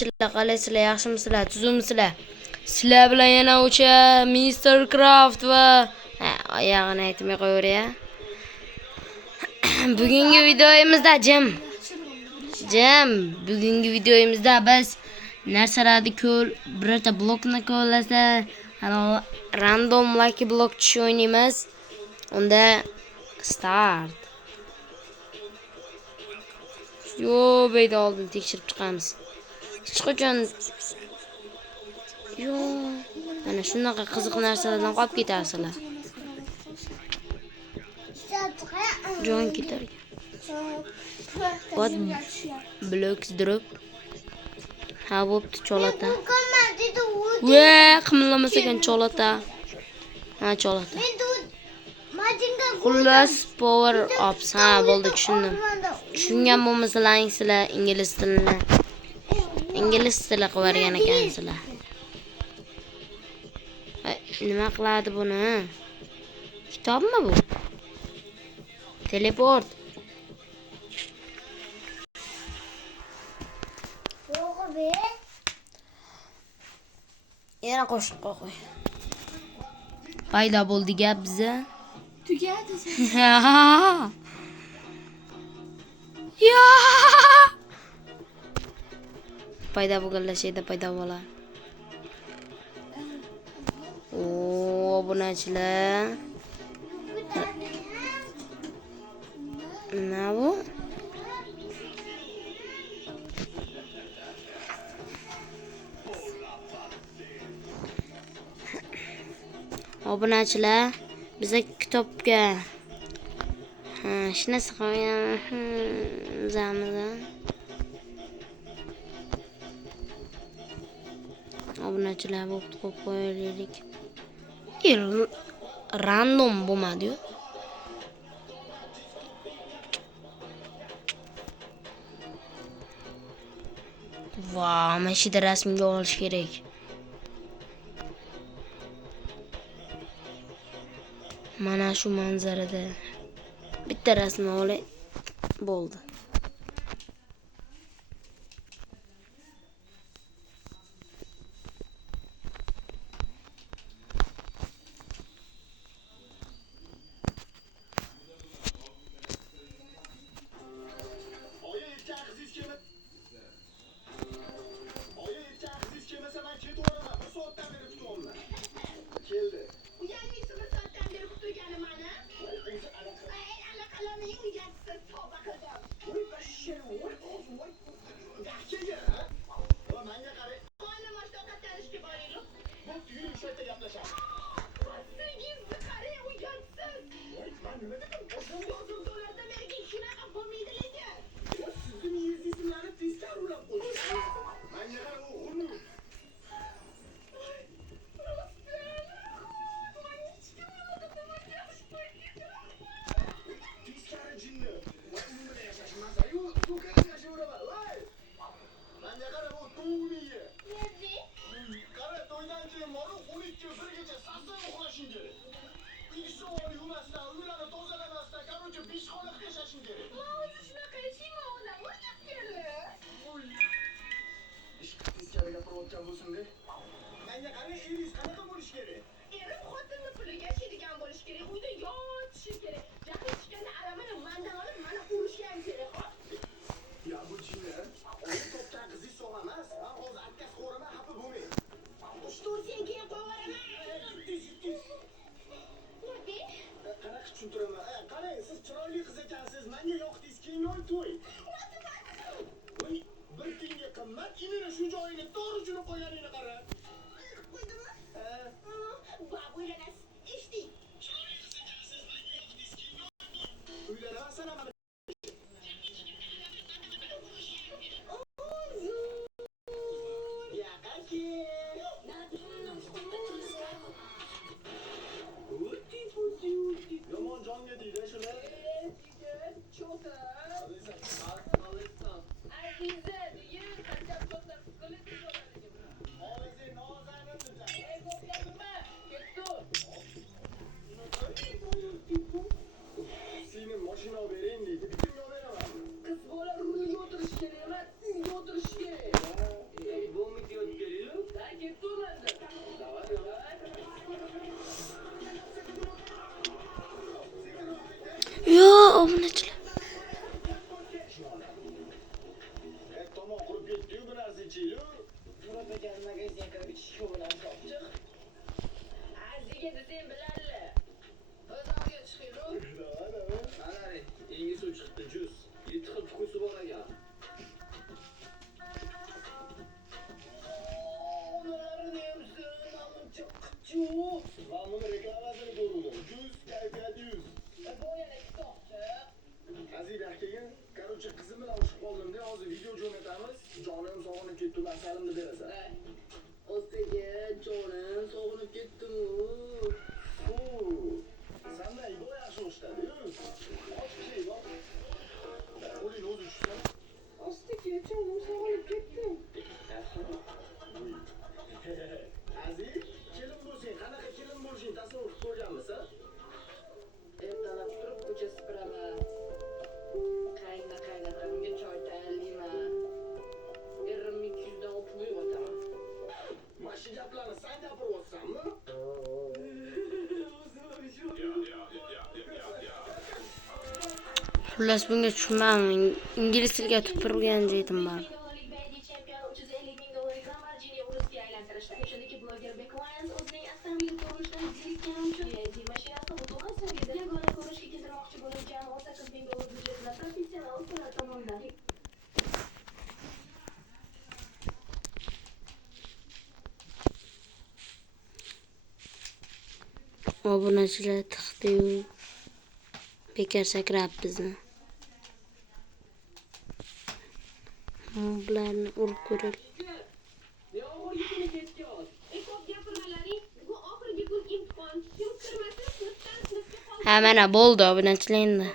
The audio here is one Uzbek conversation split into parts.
Obunachilar qalaysizlar, yaxshimisizlar, tuzummisizlar? Sizlar bilan yana o'sha Mr. Craft va oyog'ini aytmay qo'yaver. Bugungi videomizda bugungi videomizda biz narsalarni birorta blokni ko'lasa, random lucky block tush o'ynaymiz. Unda start. Yo, beyda oldin tekshirib chiqamiz. Hech qachon yo, mana shunaqa qiziq narsalardan qolib ketasizlar. Jon ketargan. What blocks drop? Ha, bo'pti, cholata. Voy, qimillamasa ekan cholata. Ha, cholata. Xullas power ups. Ha, bo'ldi, tushundim. Tushungan bo'lmasalaringizlar ingliz tilini. Ingliz tili qilib bergan ekansizlar. Nima qiladi buni? Kitobmi bu? Teleport. Yana qo'shib qo'y. Paydo bo'ldi gap bizga. Tugadi. Ya. Paydo bo'lganlar şeyda paydo bo'ladi. Obunachilar. Nima bu? Obunachilar, biza kitobga shinasi qilgan obunachilar bo'pti, qo'yib qo'yaylik. Random bo'lmadi-yu. Voy, mana shu rasmga olish kerak. Mana shu manzarada bitta rasmni olay, bo'ldi. Xullas bunga tushunmadim. Ingliz tiliga tupurgan deydim bor. Obunachilar tiqdi-yu bekor sakrab bizni. Bularni urib ko'raylik. Ha mana bo'ldi obunachilar endi.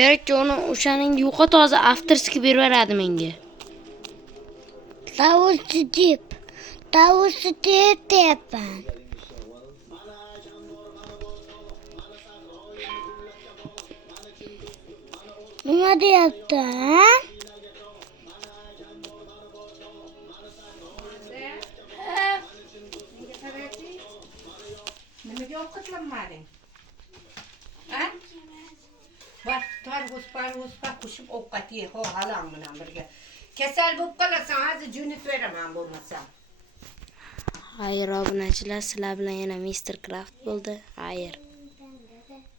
Kerakki uni o'shaning yo'qot hozir afterski berib beradi menga. Davusi deb deyapman. Nima deyapti, ha? Nimaga ovqatlanmading? Ha? Bak, tar huspa qo'shib ovqat ye, ho, halang bilan birga. Kasal bo'lib qolasan, hozir jo'natib beraman bo'lmasa. Xayr, obunachilar, sizlar bilan yana Mr. Craft bo'ldi. Xayr.